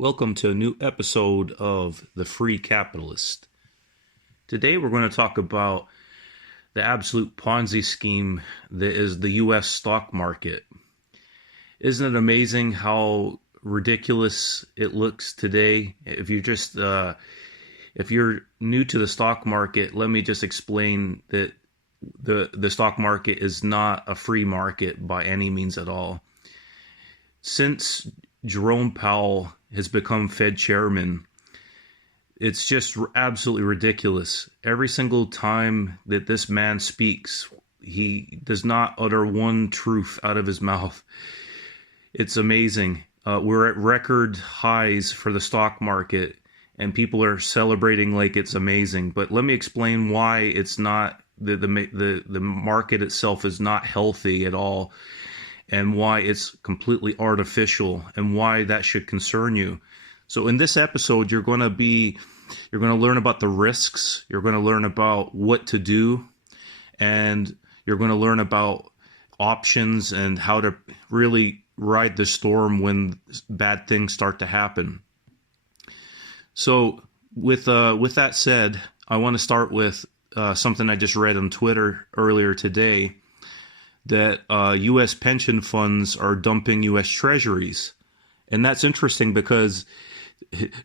Welcome to a new episode of The Free Capitalist. Today we're going to talk about the absolute Ponzi scheme that is the U.S. stock market. Isn't it amazing how ridiculous it looks today? If you're new to the stock market, let me just explain that the stock market is not a free market by any means at all. Since Jerome Powell has become Fed chairman, it's just absolutely ridiculous. Every single time that this man speaks, he does not utter one truth out of his mouth. It's amazing. We're at record highs for the stock market, and people are celebrating like it's amazing. But let me explain why it's not. The market itself is not healthy at all, and why it's completely artificial, and why that should concern you. So in this episode, you're going to learn about the risks, you're going to learn about what to do, and you're going to learn about options and how to really ride the storm when bad things start to happen. So with that said, I want to start with something I just read on Twitter earlier today, that U.S. pension funds are dumping U.S. treasuries. And that's interesting because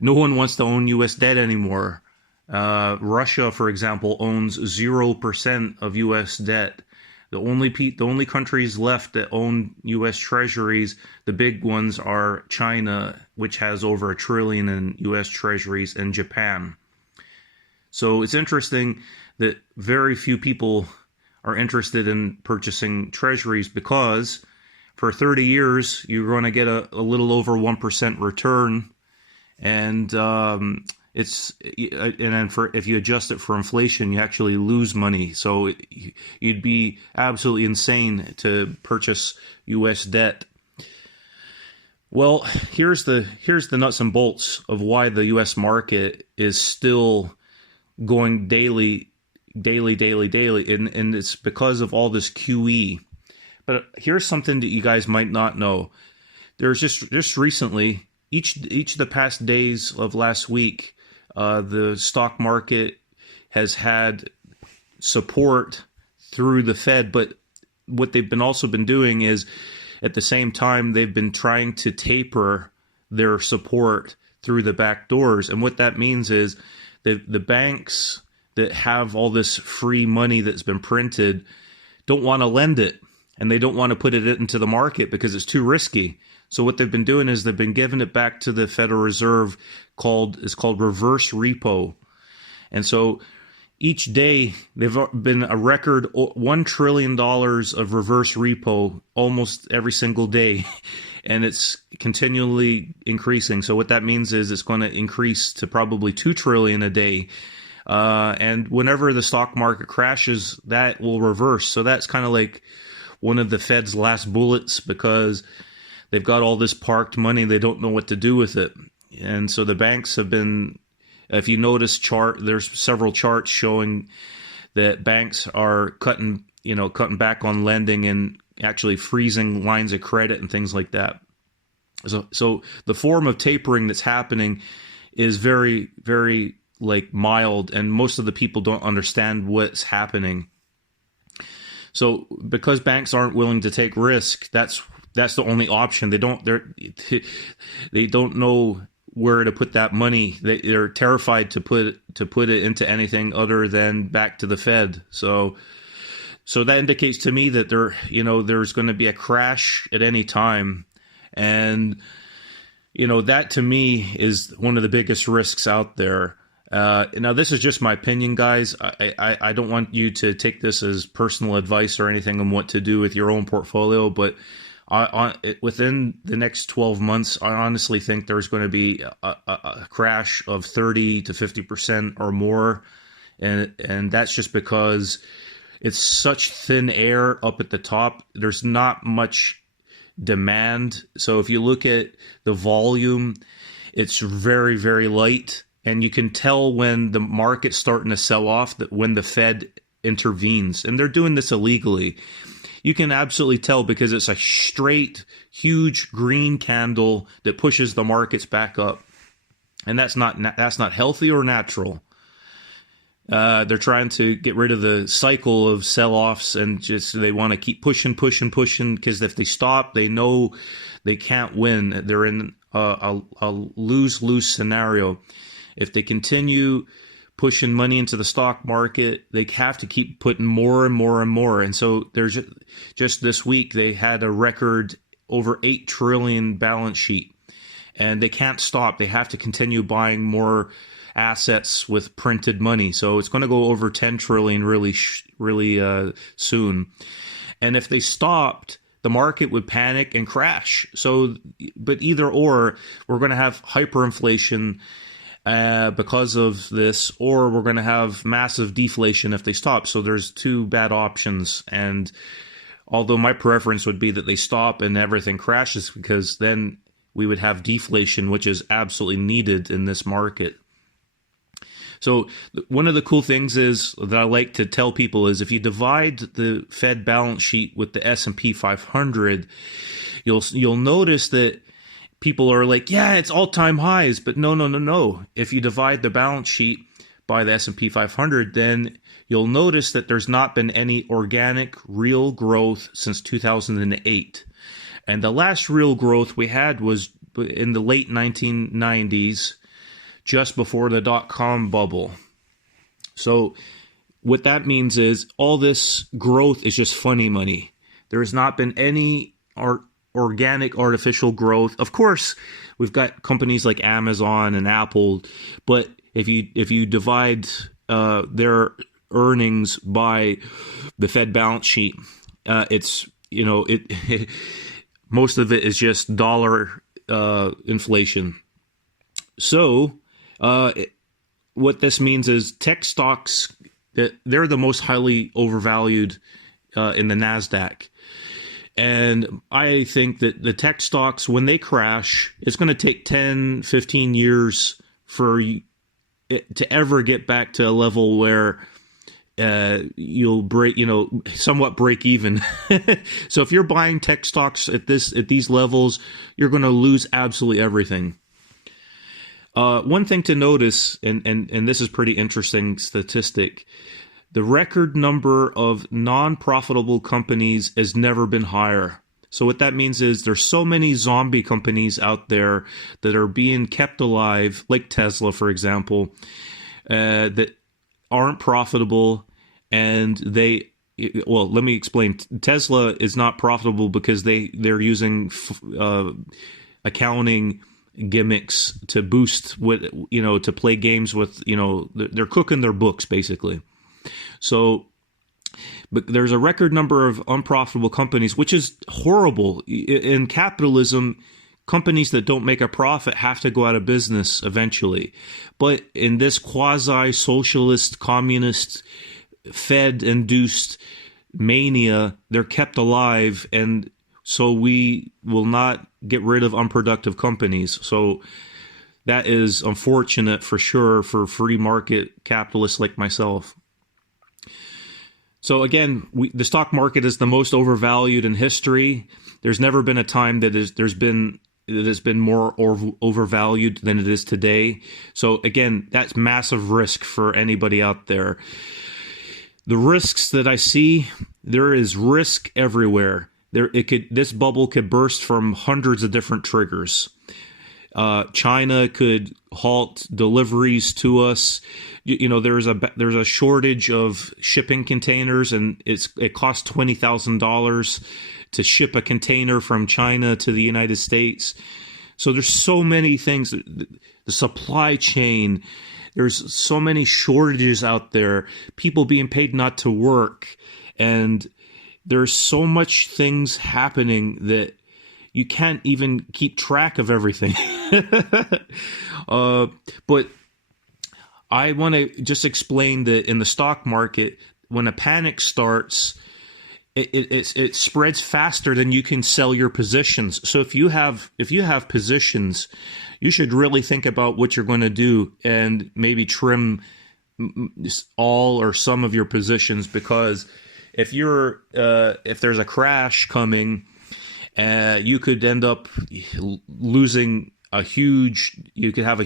no one wants to own U.S. debt anymore. Russia, for example, owns 0% of U.S. debt. The only countries left that own U.S. treasuries, the big ones, are China, which has over $1 trillion in U.S. treasuries, and Japan. So it's interesting that very few people are interested in purchasing treasuries, because for 30 years you're going to get a little over 1% return, and if you adjust it for inflation, you actually lose money. So you'd be absolutely insane to purchase U.S. debt. Well, here's the nuts and bolts of why the U.S. market is still going daily, and it's because of all this QE. But here's something that you guys might not know. There's just recently, each of the past days of last week, the stock market has had support through the Fed. But what they've also been doing is, at the same time, they've been trying to taper their support through the back doors. And what that means is the banks that have all this free money that's been printed don't want to lend it, and they don't want to put it into the market because it's too risky. So what they've been doing is they've been giving it back to the Federal Reserve. It's called reverse repo. And so each day they've been a record $1 trillion of reverse repo almost every single day. And it's continually increasing. So what that means is it's going to increase to probably $2 trillion a day. And whenever the stock market crashes, that will reverse. So that's kind of like one of the Fed's last bullets, because they've got all this parked money. They don't know what to do with it. And so the banks have been, if you notice there's several charts showing that banks are cutting back on lending and actually freezing lines of credit and things like that. So the form of tapering that's happening is very, very mild, and most of the people don't understand what's happening. So because banks aren't willing to take risk, that's the only option. They don't know where to put that money. They're terrified to put it into anything other than back to the Fed. So that indicates to me that there's going to be a crash at any time, and that to me is one of the biggest risks out there. Now, this is just my opinion, guys. I don't want you to take this as personal advice or anything on what to do with your own portfolio, but within the next 12 months, I honestly think there's going to be a crash of 30 to 50% or more, and that's just because it's such thin air up at the top. There's not much demand. So if you look at the volume, it's very, very light. And you can tell when the market's starting to sell off, that when the Fed intervenes, and they're doing this illegally. You can absolutely tell because it's a straight huge green candle that pushes the markets back up. And that's not healthy or natural. They're trying to get rid of the cycle of sell-offs, and just they want to keep pushing, because if they stop, they know they can't win. They're in a lose-lose scenario. If they continue pushing money into the stock market, they have to keep putting more and more and more. And so there's just this week they had a record over 8 trillion balance sheet, and they can't stop. They have to continue buying more assets with printed money. So it's going to go over 10 trillion really soon. And if they stopped, the market would panic and crash. So, but either or, we're going to have hyperinflation because of this, or we're going to have massive deflation if they stop. So there's two bad options. And although my preference would be that they stop and everything crashes, because then we would have deflation, which is absolutely needed in this market. So one of the cool things is that I like to tell people is if you divide the Fed balance sheet with the S&P 500, you'll notice that people are like, yeah, it's all-time highs, but no. If you divide the balance sheet by the S&P 500, then you'll notice that there's not been any organic real growth since 2008. And the last real growth we had was in the late 1990s, just before the dot-com bubble. So what that means is all this growth is just funny money. There has not been any organic artificial growth. Of course, we've got companies like Amazon and Apple, but if you divide their earnings by the Fed balance sheet, it's most of it is just dollar inflation. So what this means is tech stocks, they're the most highly overvalued in the NASDAQ. And I think that the tech stocks, when they crash, it's going to take 10, 15 years for it to ever get back to a level where you'll somewhat break even. So if you're buying tech stocks at these levels, you're going to lose absolutely everything. One thing to notice, and this is pretty interesting statistic, the record number of non-profitable companies has never been higher. So what that means is there's so many zombie companies out there that are being kept alive, like Tesla, for example, that aren't profitable. And let me explain. Tesla is not profitable because they're using accounting gimmicks to boost to play games with, they're cooking their books basically. So, but there's a record number of unprofitable companies, which is horrible. In capitalism, companies that don't make a profit have to go out of business eventually. But in this quasi-socialist, communist, Fed-induced mania, they're kept alive, and so we will not get rid of unproductive companies. So that is unfortunate for sure for free market capitalists like myself. So again, the stock market is the most overvalued in history. There's never been a time that it has been more overvalued than it is today. So again, that's massive risk for anybody out there. The risks that I see, there is risk everywhere. This bubble could burst from hundreds of different triggers. China could halt deliveries to us. There's a shortage of shipping containers, and it costs $20,000 to ship a container from China to the United States. So there's so many things. The supply chain, there's so many shortages out there. People being paid not to work, and there's so much things happening that you can't even keep track of everything. But I want to just explain that in the stock market, when a panic starts, it spreads faster than you can sell your positions. So if you have positions, you should really think about what you're going to do and maybe trim all or some of your positions, because if there's a crash coming you could end up losing a huge, you could have a